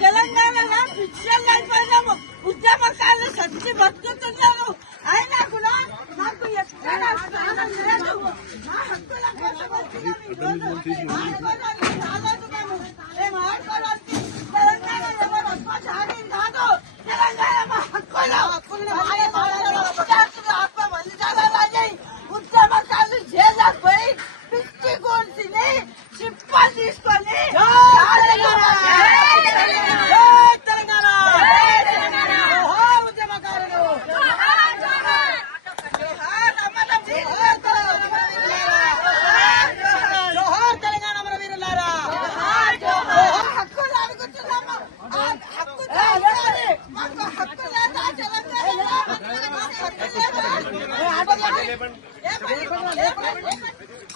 తెలంగాణలో పిక్చర్లు అయిపోయినాము, ఉద్యమకాలు సచ్చి బతుకుతున్నారు. అయినా కూడా నాకు ఎక్కడ స్థానం లేదు. నా హక్కుల కోసం రాలేదు. మేము ఆడుకోవడానికి తెలంగాణ ఎవరు అత్యాచారి కాదు. తెలంగాణ మా హక్కులు ఆత్మ బలిదానాలని ఉద్యమకాలు జైలుకు పోయి పిచ్చి కూర్చుని చిప్పలు తీసుకొని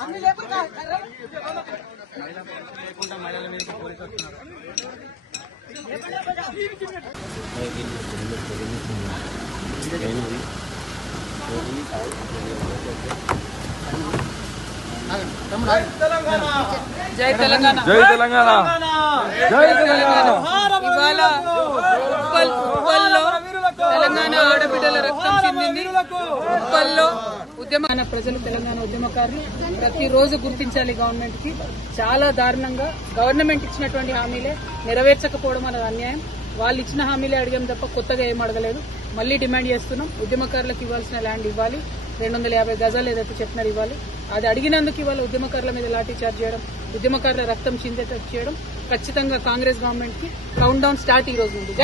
అన్ని లేకుండా మహిళల మీద పోలీసు వస్తున్నారు. జై తెలంగాణ, జై తెలంగాణ, జై తెలంగాణ. ఇవాళ ఉప్పల్లో తెలంగాణ ఆడబిడ్డల రక్తం చెందింది. ఉప్పల్లో ఉద్యమ ప్రజలు, తెలంగాణ ఉద్యమకారులు ప్రతిరోజు గుర్తించాలి. గవర్నమెంట్ కి చాలా దారుణంగా గవర్నమెంట్ ఇచ్చినటువంటి హామీలే నెరవేర్చకపోవడం అనేది అన్యాయం. వాళ్ళు ఇచ్చిన హామీలే అడిగాం తప్ప కొత్తగా ఏం అడగలేదు. మళ్లీ డిమాండ్ చేస్తున్నాం, ఉద్యమకారులకు ఇవ్వాల్సిన ల్యాండ్ ఇవ్వాలి, 250 గజాలు ఏదైతే చెప్పినారు ఇవ్వాలి. అది అడిగినందుకు ఇవాళ ఉద్యమకారుల మీద లాఠీ చార్జ్ చేయడం, ఉద్యమకారుల రక్తం చిందేటట్టు చేయడం ఖచ్చితంగా కాంగ్రెస్ గవర్నమెంట్ కి కౌంట్ డౌన్ స్టార్ట్ ఈ రోజు నుండి.